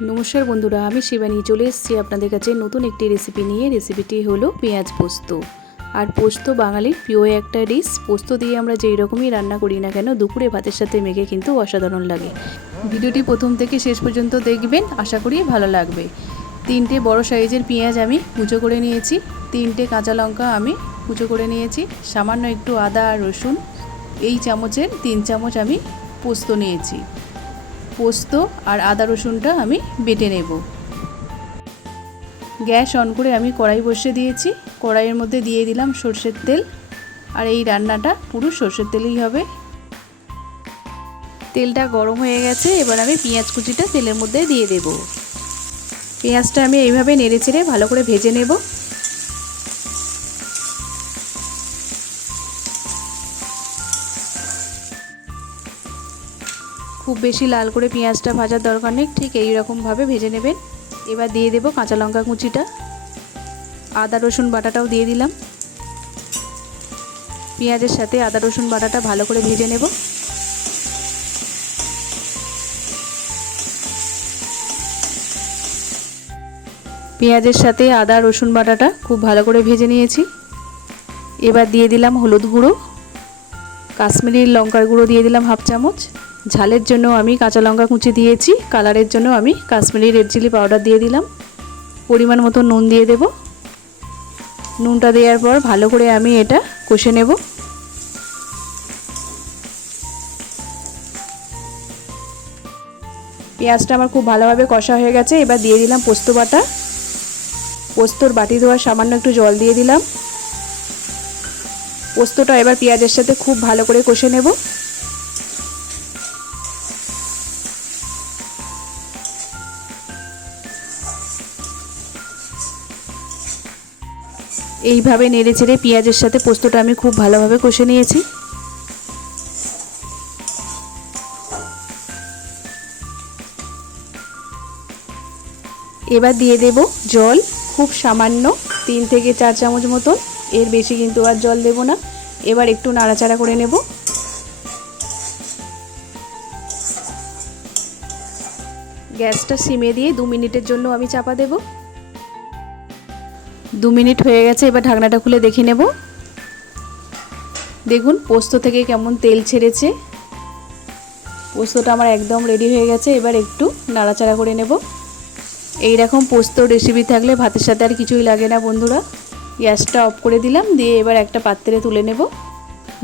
নমস্কার বন্ধুরা, আমি শিবানী চলে এসেছি আপনাদের কাছে নতুন একটি রেসিপি নিয়ে। রেসিপিটি হলো পেঁয়াজ পোস্ত। আর পোস্ত বাঙালির প্রিয় একটা ডিশ পোস্ত দিয়ে আমরা যেই রকমই রান্না করি না কেন, দুপুরে ভাতের সাথে মেখে কিন্তু অসাধারণ লাগে। ভিডিওটি প্রথম থেকে শেষ পর্যন্ত দেখবেন, আশা করি ভালো লাগবে। তিনটে বড় সাইজের পেঁয়াজ আমি কুচো করে নিয়েছি। তিনটে কাঁচা লঙ্কা আমি কুচো করে নিয়েছি। সামান্য একটু আদা আর রসুন, এই চামচের তিন চামচ আমি পোস্ত নিয়েছি। পোস্ত আর আদা রসুনটা আমি বেটে নেব। গ্যাস অন করে আমি কড়াই বসিয়ে দিয়েছি। কড়াইয়ের মধ্যে দিয়ে দিলাম সর্ষের তেল। আর এই রান্নাটা পুরো সর্ষের তেলেই হবে। তেলটা গরম হয়ে গেছে, এবার আমি পেঁয়াজ কুচিটা তেলের মধ্যে দিয়ে দেব। পেঁয়াজটা আমি এইভাবে নেড়ে চেড়ে ভালো করে ভেজে নেব। খুব বেশি লাল করে পেঁয়াজটা ভাজার দরকার নেই, ঠিক এই রকমভাবে ভেজে নেবেন। এবার দিয়ে দেব কাঁচা লঙ্কা কুচিটা। আদা, রসুন বাটাটাও দিয়ে দিলাম। পেঁয়াজের সাথে আদা, রসুন বাটাটা ভালো করে ভেজে নেব। পেঁয়াজের সাথে আদা, রসুন বাটাটা খুব ভালো করে ভেজে নিয়েছি। এবার দিয়ে দিলাম হলুদ গুঁড়ো। কাশ্মীরি লঙ্কার গুঁড়ো দিয়ে দিলাম হাফ চামচ। ঝালের জন্য আমি কাঁচা লঙ্কা কুচি দিয়েছি, কালারের জন্য আমি কাশ্মীরি রেড চিলি পাউডার দিয়ে দিলাম। পরিমাণ মতো নুন দিয়ে দেব। নুনটা দেওয়ার পর ভালো করে আমি এটা কষে নেব। পেঁয়াজটা আমার খুব ভালোভাবে কষা হয়ে গেছে, এবার দিয়ে দিলাম পোস্ত বাটা। পোস্তর বাটি দেওয়ার সামান্য একটু জল দিয়ে দিলাম। পোস্তটা এবার পেঁয়াজের সাথে খুব ভালো করে কষে নেব। এইভাবে নেড়ে চেড়ে পেঁয়াজের সাথে পোস্তটা আমি খুব ভালোভাবে কষে নিয়েছি। এবার দিয়ে দেব জল, খুব সামান্য, তিন থেকে চার চামচ মতন। এর বেশি কিন্তু আর জল দেব না। এবার একটু নাড়াচাড়া করে নেব। গ্যাসটা সিমে দিয়ে দু মিনিটের জন্য আমি চাপা দেব। দু মিনিট হয়ে গেছে, এবার ঢাকনাটা খুলে দেখে নেব। দেখুন, পোস্ত থেকে কেমন তেল ছেড়েছে। পোস্তটা আমার একদম রেডি হয়ে গেছে, এবার একটু নাড়াচাড়া করে নেব। এই রকম পোস্ত রেসিপি থাকলে ভাতের সাথে আর কিছুই লাগে না বন্ধুরা। গ্যাসটা অফ করে দিলাম, দিয়ে এবার একটা পাত্রে তুলে নেব।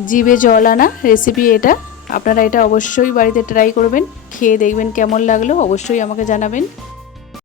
জিভে জল আনা রেসিপি এটা। আপনারা এটা অবশ্যই বাড়িতে ট্রাই করবেন, খেয়ে দেখবেন কেমন লাগল, অবশ্যই আমাকে জানাবেন।